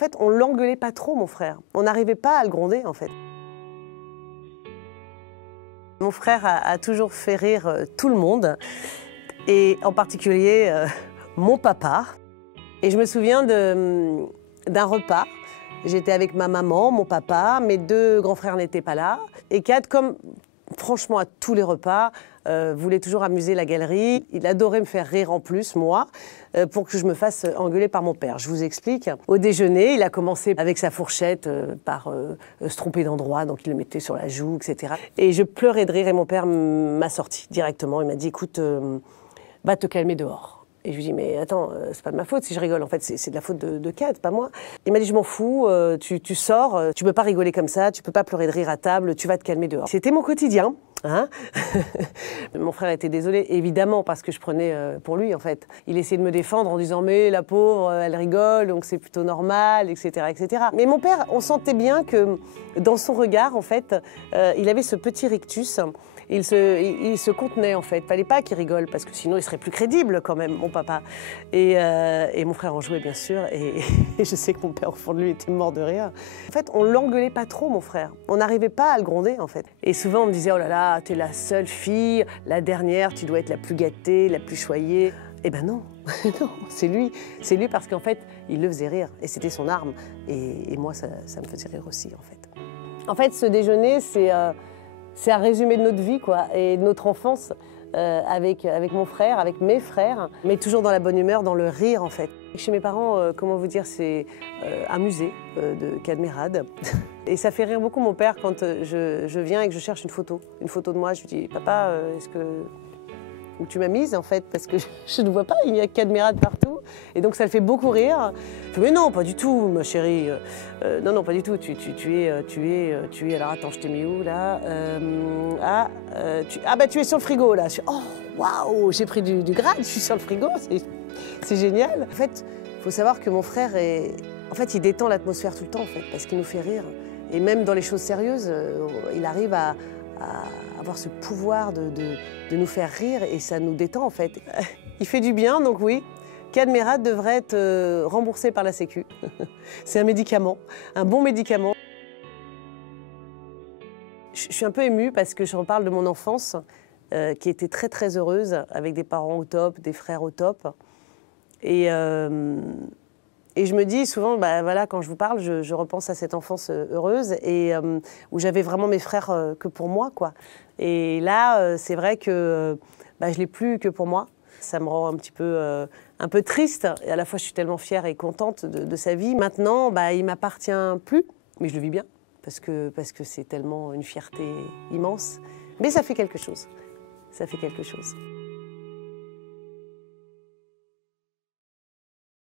En fait, on l'engueulait pas trop, mon frère. On n'arrivait pas à le gronder, en fait. Mon frère a toujours fait rire tout le monde, et en particulier mon papa. Et je me souviens d'un repas. J'étais avec ma maman, mon papa, mes deux grands frères n'étaient pas là. Et Kad, comme franchement à tous les repas, voulait toujours amuser la galerie. Il adorait me faire rire en plus, moi, pour que je me fasse engueuler par mon père. Je vous explique. Au déjeuner, il a commencé avec sa fourchette par se tromper d'endroit, donc il le mettait sur la joue, etc. Et je pleurais de rire et mon père m'a sorti directement. Il m'a dit, écoute, va te calmer dehors. Et je lui dis, mais attends, c'est pas de ma faute si je rigole, en fait, c'est de la faute de Kad, pas moi. Il m'a dit, je m'en fous, tu sors, tu peux pas rigoler comme ça, tu peux pas pleurer de rire à table, tu vas te calmer dehors. C'était mon quotidien, hein. Mon frère était désolé, évidemment, parce que je prenais pour lui, en fait. Il essayait de me défendre en disant, mais la pauvre, elle rigole, donc c'est plutôt normal, etc., etc. Mais mon père, on sentait bien que dans son regard, en fait, il avait ce petit rictus. Il se contenait, en fait. Fallait pas qu'il rigole, parce que sinon, il serait plus crédible, quand même, mon papa. Et mon frère en jouait, bien sûr. Et je sais que mon père, au fond de lui, était mort de rire. En fait, on l'engueulait pas trop, mon frère. On n'arrivait pas à le gronder, en fait. Et souvent, on me disait, oh là là, t'es la seule fille, la dernière, tu dois être la plus gâtée, la plus choyée. Eh ben non, non, c'est lui. C'est lui parce qu'en fait, il le faisait rire. Et c'était son arme. Et moi, ça me faisait rire aussi, en fait. En fait, ce déjeuner, c'est un résumé de notre vie, quoi, et de notre enfance avec mon frère, avec mes frères, mais toujours dans la bonne humeur, dans le rire, en fait. Chez mes parents, comment vous dire, c'est un musée de Kad Merad. Et ça fait rire beaucoup mon père quand je viens et que je cherche une photo de moi. Je lui dis, papa, est-ce que... où tu m'as mise, en fait, parce que je ne vois pas, il y a Kad Merad partout. Et donc ça le fait beaucoup rire. Je fais, mais non, pas du tout, ma chérie. Non, non, pas du tout. Tu es. Alors attends, je t'ai mis où là bah tu es sur le frigo là. Je suis, oh, waouh, j'ai pris du grade, je suis sur le frigo, c'est génial. En fait, il faut savoir que mon frère en fait, il détend l'atmosphère tout le temps, en fait, parce qu'il nous fait rire. Et même dans les choses sérieuses, il arrive à avoir ce pouvoir de nous faire rire et ça nous détend, en fait. Il fait du bien, donc oui. Kad Merad devrait être remboursé par la Sécu. C'est un médicament, un bon médicament. Je suis un peu émue parce que je reparle de mon enfance qui était très très heureuse, avec des parents au top, des frères au top. Et je me dis souvent, bah, voilà, quand je vous parle, je repense à cette enfance heureuse et où j'avais vraiment mes frères que pour moi, quoi. Et là, c'est vrai que je ne l'ai plus que pour moi. Ça me rend un peu triste. Et à la fois, je suis tellement fière et contente de sa vie. Maintenant, il ne m'appartient plus, mais je le vis bien, parce que c'est tellement une fierté immense. Mais ça fait quelque chose. Ça fait quelque chose.